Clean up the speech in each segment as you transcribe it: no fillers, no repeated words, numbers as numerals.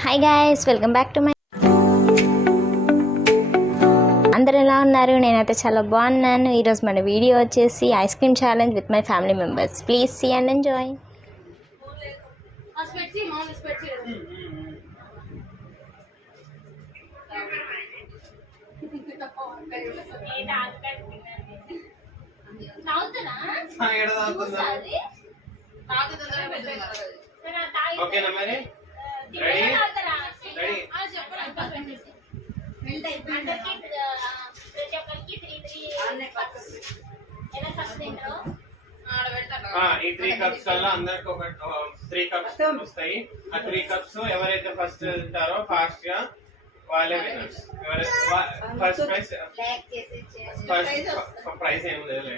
Hi guys, welcome back to my. అందరూ ఎలా ఉన్నారు? నేనైతే చాలా బాగున్నాను. ఈరోజు మన వీడియో వచ్చేసి ice cream challenge with my family members. Please see and enjoy. ఓకేనా మరి? రెడీ రెడీ ఈ 3 కప్స్ వల్ల అందరికి ఒక 3 కప్స్ వస్తాయి. ఆ 3 కప్స్ ఎవరైతే ఫస్ట్ తింటారో ఫాస్ట్ గా వాళ్ళే విన్నర్స్. ఫస్ట్ ప్రైస్ ఏమి లేదు.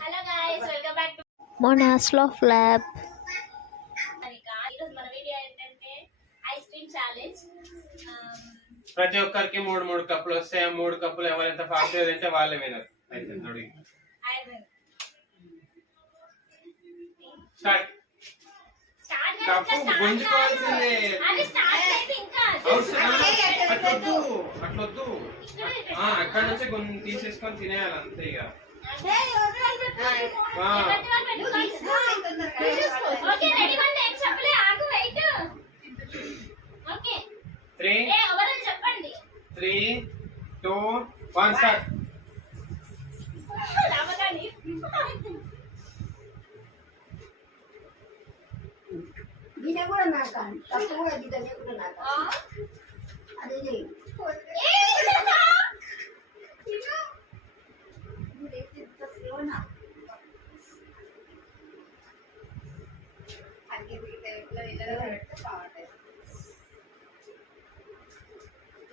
Hello guys, welcome back to Mona's laugh lab. మన వీడియో ఏంటంటే ఐస్ క్రీమ్ ఛాలెంజ్. ప్రతి ఒక్కరికి 3 కప్పులు వస్తాయి. 3 కప్పులు ఎవరైతే ఫాస్ట్ గా తింటే వాళ్ళే వినర్. స్టార్ట్. కప్పు గుంజుకోవాల్సిందే. అట్లొద్దు. అక్కడ నుంచి కొన్ని తీసేసుకొని తినేయాలి అంతే. ఇక 3, 2, 1 స్టార్ట్. గిన్నె కూడా నాకాను, తప్పు కూడా గిన్నె కూడా నాకాను. అది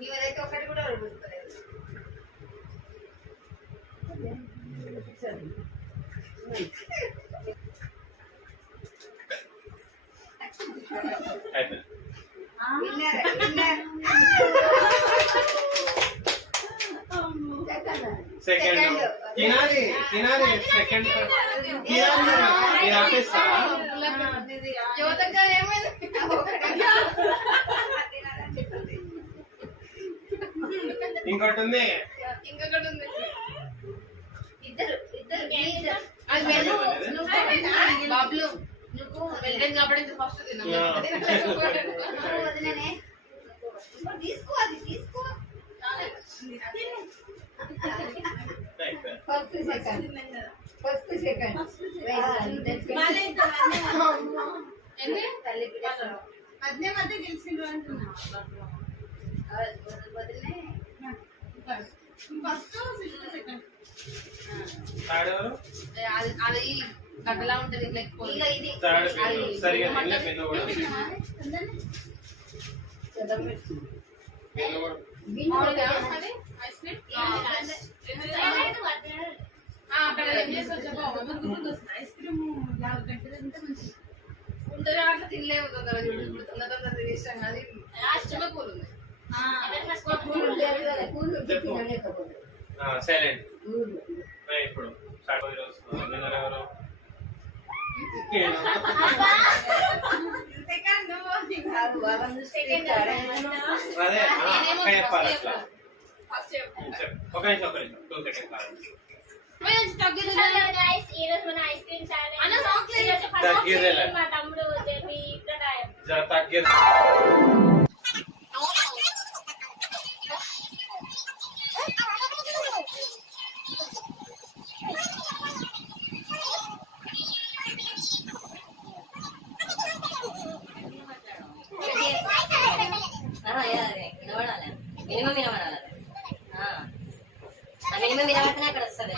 నీవైతే ఒకటి కూడా అడుగుతలేదు. సెకండ్ తినాలి. సెకండ్ ఆపేస్తా. ఇంకోటి ఉంది. బాబులు నువ్వు వెళ్ళాను కాబట్టి ఫస్ట్ తీసుకో, అది తీసుకో. ఫస్ట్ సెకండ్ మధ్య మధ్య గెలిచిండ్రు అంటున్నా. ఫస్ట్ సెకండ్ అది గడ్డలా ఉంటది. అక్కడ ఐస్ క్రీమ్ ఉంటుంది అట్లా తినలేము. తొందర తినేసాం. అది లాస్ట్ కూల్ ఉంది. సైలెంట్. ఇప్పుడు ఎవరు? అదే చెప్పాలి అట్లా. ఒక నిమిషం 2 సెకండ్స్. మా తమ్ముడు తగ్గేది. మినిమం వినబడితేనే అక్కడ వస్తుంది.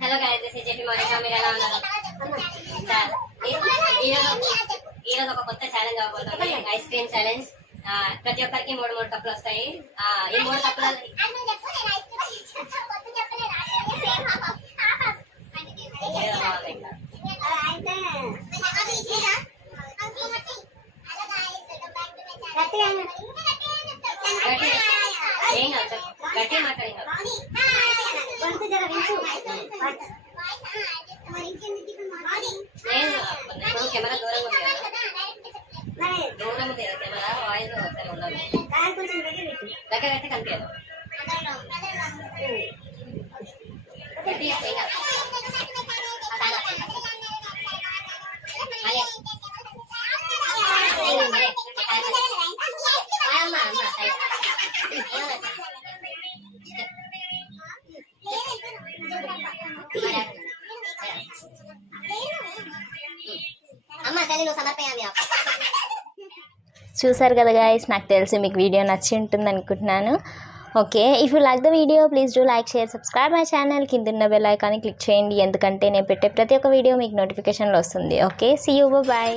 Hello guys, this is JP Monika. మీరు ఎలా ఉన్నారు? ఈరోజు ఒక కొత్త ఛాలెంజ్ అవ్వబోతుంది, ఐస్ క్రీమ్ ఛాలెంజ్. ప్రతి ఒక్కరికి 3 కప్పులు వస్తాయి. ఈ 3 కప్పుల కెమెరా దూరంగా ఉంది కదా, దూరం ఉంది కదా కెమెరా, వాయిస్ ఒకసారి ఉండదు, దగ్గర అయితే కనిపించదు. అమ్మ తల్లి నువ్వు సమర్పయామి. చూసారు కదా గైస్, నాకు తెలిసి మీకు వీడియో నచ్చి ఉంటుంది అనుకుంటున్నాను. Okay, if you like the video please do like, share, subscribe my channel. కింద ఉన్న బెల్ ఐకాన్ని క్లిక్ చేయండి, ఎందుకంటే నేను పెట్టే ప్రతి ఒక్క వీడియో మీకు నోటిఫికేషన్లో వస్తుంది. Okay, see you, bye.